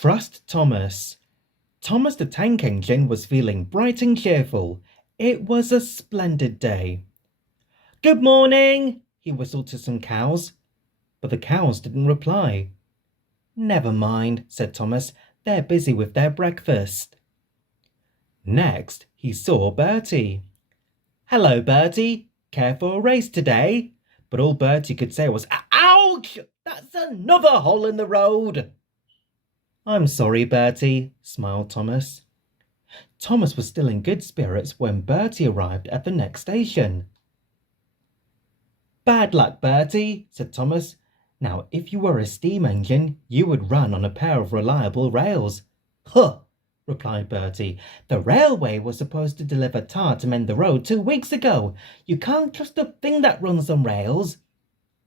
Trust Thomas. Thomas the Tank Engine was feeling bright and cheerful. It was a splendid day. "Good morning," he whistled to some cows, but the cows didn't reply. "Never mind," said Thomas. "They're busy with their breakfast." Next, he saw Bertie. "Hello, Bertie. Care for a race today?" But all Bertie could say was, "Ouch! That's another hole in the road." "I'm sorry, Bertie," smiled Thomas. Thomas was still in good spirits when Bertie arrived at the next station. "Bad luck, Bertie," said Thomas. "Now, if you were a steam engine, you would run on a pair of reliable rails." "Huh!" replied Bertie. "The railway was supposed to deliver tar to mend the road 2 weeks ago. You can't trust a thing that runs on rails."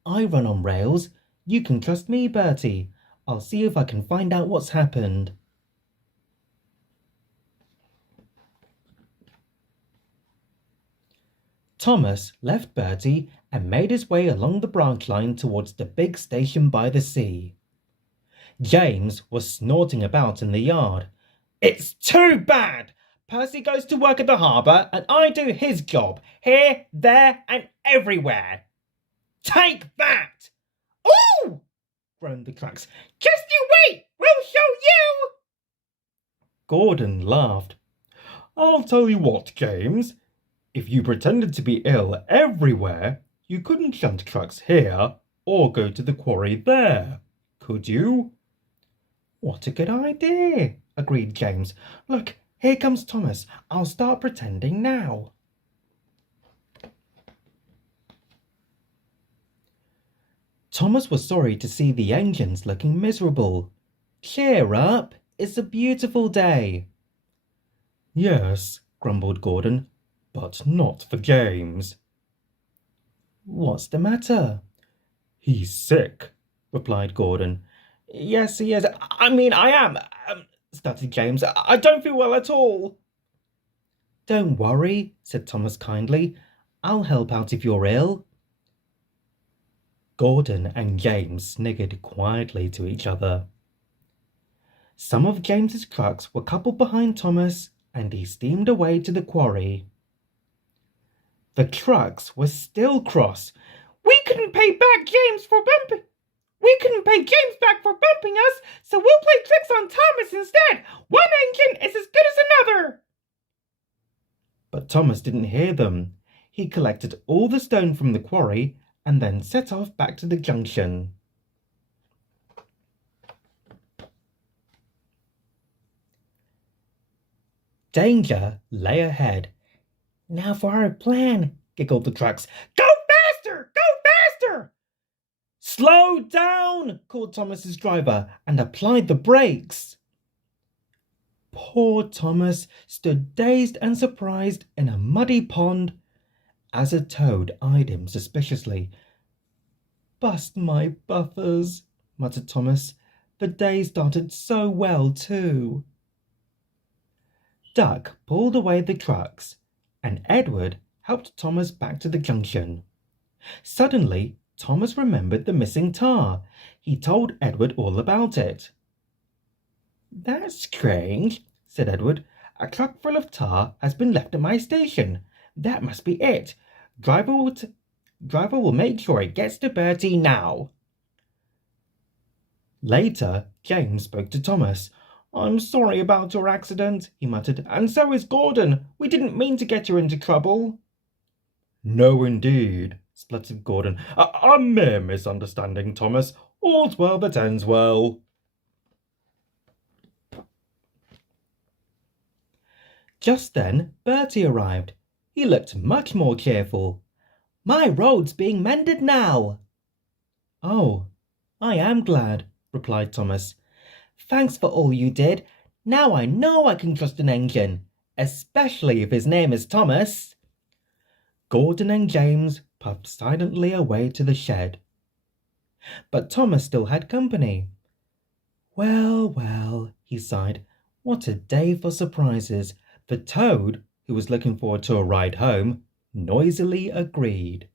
"I run on rails. You can trust me, Bertie. I'll see if I can find out what's happened." Thomas left Bertie and made his way along the branch line towards the big station by the sea. James was snorting about in the yard. "It's too bad! Percy goes to work at the harbour and I do his job, here, there, and everywhere." "Take that!" "Ooh!" groaned the trucks. "Just you wait! We'll show you!" Gordon laughed. "I'll tell you what, James. If you pretended to be ill everywhere, you couldn't shunt trucks here or go to the quarry there, could you?" "What a good idea," agreed James. "Look, here comes Thomas. I'll start pretending now." Thomas was sorry to see the engines looking miserable. "Cheer up, it's a beautiful day." "Yes," grumbled Gordon, "but not for James." "What's the matter?" "He's sick," replied Gordon. "Yes, he is. I am," stuttered James. "I don't feel well at all." "Don't worry," said Thomas kindly. "I'll help out if you're ill." Gordon and James sniggered quietly to each other. Some of James's trucks were coupled behind Thomas, and he steamed away to the quarry. The trucks were still cross. We couldn't pay back for bumping us, so we'll play tricks on Thomas instead. One engine is as good as another." But Thomas didn't hear them. He collected all the stone from the quarry and then set off back to the junction. Danger lay ahead. "Now for our plan," giggled the trucks. "Go faster! Go faster!" "Slow down!" called Thomas's driver and applied the brakes. Poor Thomas stood dazed and surprised in a muddy pond as a toad eyed him suspiciously. "Bust my buffers," muttered Thomas. "The day started so well, too." Duck pulled away the trucks, and Edward helped Thomas back to the junction. Suddenly, Thomas remembered the missing tar. He told Edward all about it. "That's strange," said Edward. "A truck full of tar has been left at my station. That must be it. Driver will make sure it gets to Bertie now." Later, James spoke to Thomas. "I'm sorry about your accident," he muttered, "and so is Gordon. We didn't mean to get you into trouble." "No, indeed," spluttered Gordon. A mere misunderstanding, Thomas. All's well that ends well." Just then, Bertie arrived. He looked much more cheerful. "My road's being mended now." "Oh, I am glad," replied Thomas. "Thanks for all you did. Now I know I can trust an engine, especially if his name is Thomas." Gordon and James puffed silently away to the shed. But Thomas still had company. "Well, well," he sighed. "What a day for surprises." The toad, who was looking forward to a ride home, noisily agreed.